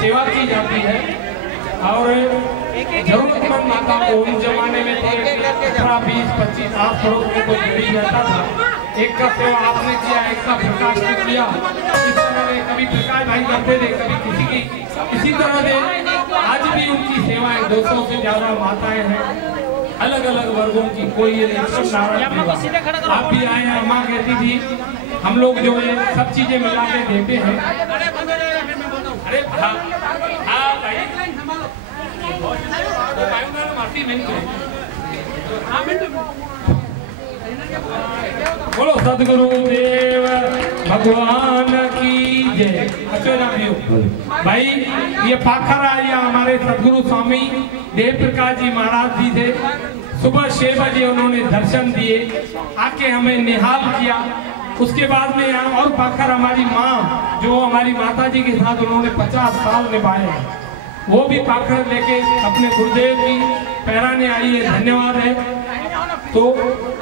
सेवा की जाती है और जरूरतमंद माता को उन जमाने में 18, 20, 25 आस पड़ोस में कोई गरीब रहता था, एक का सेवा आपने किया, एक का प्रकाश ने किया। इस तरह से कभी प्रकाश भाई करते थे, कभी किसी की, इसी तरह से आज भी उनकी सेवाएं 200 से ज्यादा माताएं हैं, अलग अलग वर्गों की, कोई ये नहीं। आप भी आए हैं, अम्मा कहती थी हम लोग जो है सब चीजें मिला के देते हैं। अरे हाँ भाई बोलो सदगुरुदेव भगवान की जय। अच्छा भाई ये पाखरा या हमारे सदगुरु स्वामी देव प्रकाश जी महाराज जी थे। सुबह 6 बजे उन्होंने दर्शन दिए, आके हमें निहाल किया। उसके बाद में यहाँ और पाखर हमारी माँ, जो हमारी माता जी के साथ उन्होंने 50 साल निभाए, वो भी पाखर लेके अपने गुरुदेव की पैराने आई है। धन्यवाद है। तो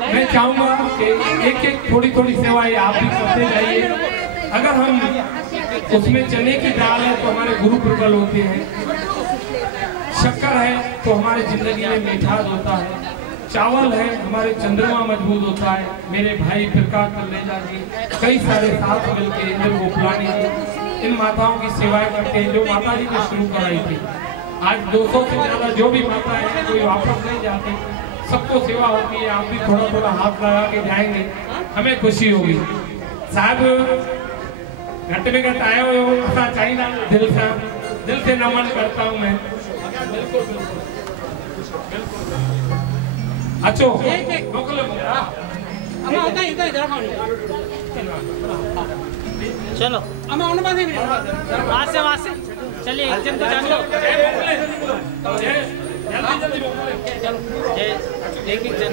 मैं चाहूंगा कि एक एक थोड़ी थोड़ी सेवाएं आप भी करते जाइए। अगर हम उसमें चने की दाल है तो हमारे गुरु प्रबल होते हैं, शक्कर है तो हमारी जिंदगी में मिठास होता है, चावल है हमारे चंद्रमा मजबूत होता है। मेरे भाई प्रकाश कल्लेजा जी कई सारे साथ मिलकर इंद्र गोपलानी जी इन माताओं की सेवाएं करते हैं, जो माता जी ने शुरू कराई थी। आज 200 से ज्यादा जो भी माता है कोई वापस नहीं जाती, सबको सेवा होती है। आप भी थोड़ा थोड़ा हाथ लगा के जाएंगे, हमें खुशी होगी। साहब घट में घट आए हो ऐसा चाहिए ना, दिल से नमन करता हूँ मैं। बिल्कुल अच्छो चलो वहाँ से चलिए एक जन को जान लो। एक जन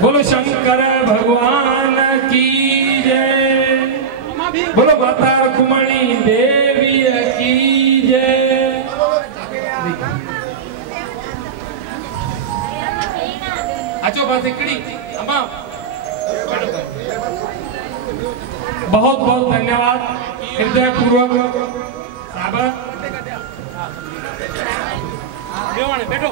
बोलो शंकर भगवान की जय, बोलो माता रुक्मणी देवी की जय। अच्छो बस इकड़ी अम्मा बहुत बहुत धन्यवाद हृदय पूर्वक। बैठो